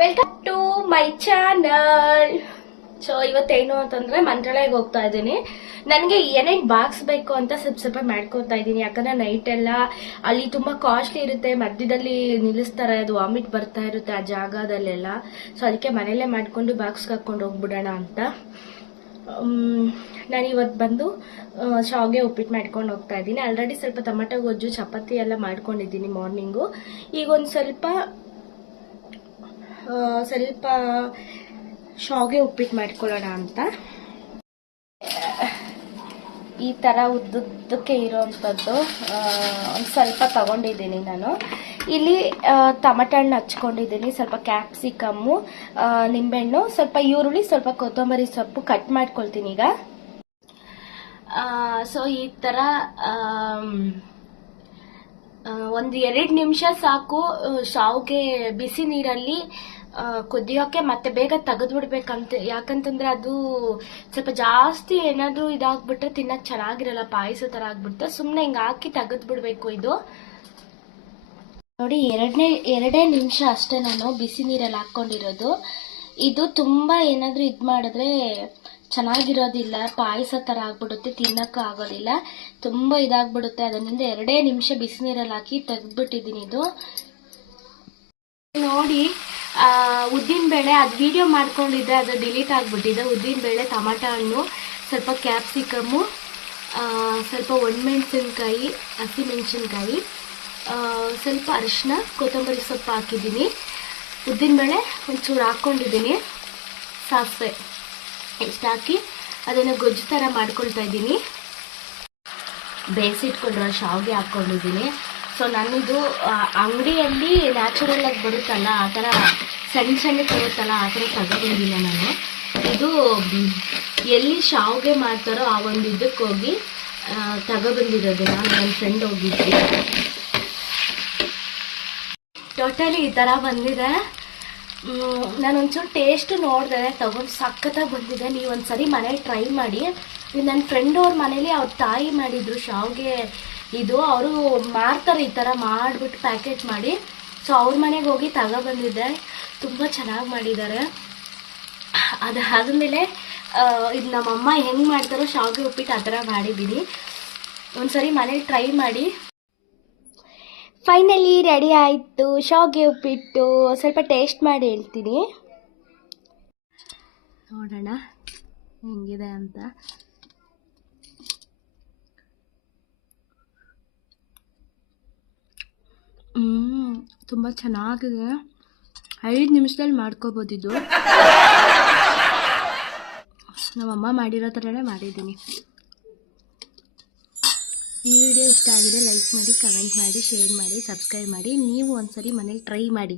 Welcome to my channel. So ಇವತ್ತೇನು ಅಂತಂದ್ರೆ ಮಂತ್ರಾಲಯಕ್ಕೆ ಹೋಗ್ತಾ ಇದ್ದೀನಿ. ನನಗೆ ಏನೇನು ಬಾಕ್ಸ್ ಬೇಕು ಅಂತ ಸ್ವಲ್ಪ ಮಾಡ್ಕೊತಾ ಇದ್ದೀನಿ. ಯಾಕಂದ್ರೆ ನೈಟ್ ಎಲ್ಲ ಅಲ್ಲಿ ತುಂಬಾ ಕಾಸ್ಟ್ಲಿ ಇರುತ್ತೆ, ಮಧ್ಯದಲ್ಲಿ ನಿಲ್ಲಿಸ್ತಾರೆ, ಅದು ವಾಮಿಟ್ ಬರ್ತಾ ಇರುತ್ತೆ ಆ ಜಾಗದಲ್ಲೆಲ್ಲ. ಸೊ ಅದಕ್ಕೆ ಮನೆಯಲ್ಲೇ ಮಾಡ್ಕೊಂಡು ಬಾಕ್ಸ್ಗೆ ಹಾಕೊಂಡು ಹೋಗ್ಬಿಡೋಣ ಅಂತ ನಾನು ಇವತ್ತು ಬಂದು ಶಾವಿಗೆ ಉಪ್ಪಿಟ್ಟು ಮಾಡ್ಕೊಂಡು ಹೋಗ್ತಾ ಇದ್ದೀನಿ. ಆಲ್ರೆಡಿ ಸ್ವಲ್ಪ ಟೊಮೆಟೊ ಗೊಜ್ಜು ಚಪಾತಿ ಎಲ್ಲ ಮಾಡ್ಕೊಂಡಿದ್ದೀನಿ ಮಾರ್ನಿಂಗು. ಈಗ ಒಂದು ಸ್ವಲ್ಪ ಶಾವಿಗೆ ಉಪ್ಪಿಟ್ಟು ಮಾಡ್ಕೊಳ್ಳೋಣ ಅಂತ. ಈ ಥರ ಉದ್ದುದ್ದಕ್ಕೆ ಇರೋವಂಥದ್ದು ಒಂದು ಸ್ವಲ್ಪ ತಗೊಂಡಿದ್ದೀನಿ ನಾನು. ಇಲ್ಲಿ ಟೊಮೆಟೊ ಹಣ್ಣು ಹಚ್ಕೊಂಡಿದ್ದೀನಿ, ಸ್ವಲ್ಪ ಕ್ಯಾಪ್ಸಿಕಮ್ಮು, ನಿಂಬೆಹಣ್ಣು, ಸ್ವಲ್ಪ ಈರುಳ್ಳಿ, ಸ್ವಲ್ಪ ಕೊತ್ತಂಬರಿ ಸೊಪ್ಪು ಕಟ್ ಮಾಡ್ಕೊಳ್ತೀನಿ ಈಗ. ಸೊ ಈ ಥರ ಒಂದು 2 ನಿಮಿಷ ಸಾಕು ಶಾವಿಗೆ ಬಿಸಿ ನೀರಲ್ಲಿ ಕುದಿಯೋಕೆ. ಮತ್ತೆ ಬೇಗ ತೆಗೆದ್ಬಿಡ್ಬೇಕಂತ, ಯಾಕಂತಂದ್ರೆ ಅದು ಸ್ವಲ್ಪ ಜಾಸ್ತಿ ಏನಾದರೂ ಇದಾಗ್ಬಿಟ್ರೆ ತಿನ್ನಕ್ ಚೆನ್ನಾಗಿರಲ್ಲ, ಪಾಯಸ ತರ ಆಗ್ಬಿಡುತ್ತೆ. ಸುಮ್ಮನೆ ಹಿಂಗೆ ಹಾಕಿ ತೆಗೆದ್ಬಿಡ್ಬೇಕು. ಇದು ನೋಡಿ, 2 ನಿಮಿಷ ಅಷ್ಟೇ ನಾನು ಬಿಸಿ ನೀರಲ್ಲಿ ಹಾಕೊಂಡಿರೋದು. ಇದು ತುಂಬಾ ಏನಾದರೂ ಇದು ಮಾಡಿದ್ರೆ ಚೆನ್ನಾಗಿರೋದಿಲ್ಲ, ಪಾಯಸ ತರ ಆಗ್ಬಿಡುತ್ತೆ, ತಿನ್ನಕ್ಕೂ ಆಗೋದಿಲ್ಲ, ತುಂಬಾ ಇದಾಗ್ಬಿಡುತ್ತೆ. ಅದರಿಂದ 2 ನಿಮಿಷ ಬಿಸಿ ನೀರಲ್ಲಿ ಹಾಕಿ ತೆಗೆದ್ಬಿಟ್ಟಿದ್ದೀನಿ. ಇದು ನೋಡಿ, ಉದ್ದಿನ ಬೇಳೆ ಅದು ವಿಡಿಯೋ ಮಾಡ್ಕೊಂಡಿದ್ದೆ, ಅದು ಡಿಲೀಟ್ ಆಗಿಬಿಟ್ಟಿದೆ. ಉದ್ದಿನ ಬೇಳೆ, ಟೊಮೆಟೊ ಹಣ್ಣು, ಸ್ವಲ್ಪ ಕ್ಯಾಪ್ಸಿಕಮ್ಮು, ಸ್ವಲ್ಪ ಒಣಮೆಣಸಿನ್ಕಾಯಿ, ಹಸಿಮೆಣಸಿನ್ಕಾಯಿ, ಸ್ವಲ್ಪ ಅರಿಶಿನ, ಕೊತ್ತಂಬರಿ ಸೊಪ್ಪು ಹಾಕಿದ್ದೀನಿ. ಉದ್ದಿನಬೇಳೆ ಒಂಚೂರು ಹಾಕ್ಕೊಂಡಿದ್ದೀನಿ, ಸಾಸಿವೆ ಇಷ್ಟು ಹಾಕಿ ಅದನ್ನು ಗೊಜ್ಜು ಥರ ಮಾಡ್ಕೊಳ್ತಾ ಇದ್ದೀನಿ. ಬೇಯಿಸಿಟ್ಕೊಂಡಿರೋ ಶಾವಿಗೆ ಹಾಕ್ಕೊಂಡಿದ್ದೀನಿ. ಸೊ ನಾನಿದು ಅಂಗಡಿಯಲ್ಲಿ ನ್ಯಾಚುರಲ್ ಆಗಿ ಬರುತ್ತಲ್ಲ, ಆ ಥರ ಸಣ್ಣ ಬರುತ್ತಲ್ಲ, ಆ ಥರ ತಗೊಬಂದಿಲ್ಲ ನಾನು. ಇದು ಎಲ್ಲಿ ಶಾವಿಗೆ ಮಾಡ್ತಾರೋ ಆ ಒಂದು ಇದಕ್ಕೆ ಹೋಗಿ ತಗೊಬಂದಿರೋದು. ನಾನು ನನ್ನ ಫ್ರೆಂಡ್ ಹೋಗಿದ್ವಿ. ಟೋಟಲಿ ಈ ಥರ ಬಂದಿದೆ. ನಾನೊಂಚೂರು ಟೇಸ್ಟ್ ನೋಡಿದೆ, ತಗೊಂಡು ಸಖತ್ತಾಗಿ ಬಂದಿದೆ. ನೀವು ಒಂದ್ಸರಿ ಮನೇಲಿ ಟ್ರೈ ಮಾಡಿ. ನನ್ನ ಫ್ರೆಂಡ್ ಅವ್ರ ಮನೇಲಿ ಅವ್ರ ತಾಯಿ ಮಾಡಿದ್ರು ಶಾವಿಗೆ. ಇದು ಅವರು ಮಾರ್ತಾರೆ, ಈ ಥರ ಮಾಡಿಬಿಟ್ಟು ಪ್ಯಾಕೆಟ್ ಮಾಡಿ. ಸೊ ಅವ್ರ ಮನೆಗೆ ಹೋಗಿ ತಗೊಬಂದಿದ್ದೆ, ತುಂಬ ಚೆನ್ನಾಗಿ ಮಾಡಿದ್ದಾರೆ. ಅದಾದಮೇಲೆ ಇದು ನಮ್ಮಮ್ಮ ಹೆಂಗೆ ಮಾಡ್ತಾರೋ ಶಾವಿಗೆ ಉಪ್ಪಿಟ್ಟು ಆ ಥರ ಮಾಡಿದ್ದೀನಿ. ಒಂದ್ಸರಿ ಮನೇಲಿ ಟ್ರೈ ಮಾಡಿ. ಫೈನಲಿ ರೆಡಿ ಆಯಿತು ಶಾವಿಗೆ ಉಪ್ಪಿಟ್ಟು. ಸ್ವಲ್ಪ ಟೇಸ್ಟ್ ಮಾಡಿ ಹೇಳ್ತೀನಿ, ನೋಡೋಣ ಹೆಂಗಿದೆ ಅಂತ. ತುಂಬ ಚೆನ್ನಾಗಿದೆ. 5 ನಿಮಿಷದಲ್ಲಿ ಮಾಡ್ಕೋಬೋದಿದ್ದು. ನಮ್ಮಮ್ಮ ಮಾಡಿರೋ ಥರನೇ ಮಾಡಿದ್ದೀನಿ. ಈ ವಿಡಿಯೋ ಇಷ್ಟ ಆಗಿದೆ ಲೈಕ್ ಮಾಡಿ, ಕಮೆಂಟ್ ಮಾಡಿ, ಶೇರ್ ಮಾಡಿ, ಸಬ್ಸ್ಕ್ರೈಬ್ ಮಾಡಿ. ನೀವು ಒಂದ್ಸರಿ ಮನೇಲಿ ಟ್ರೈ ಮಾಡಿ.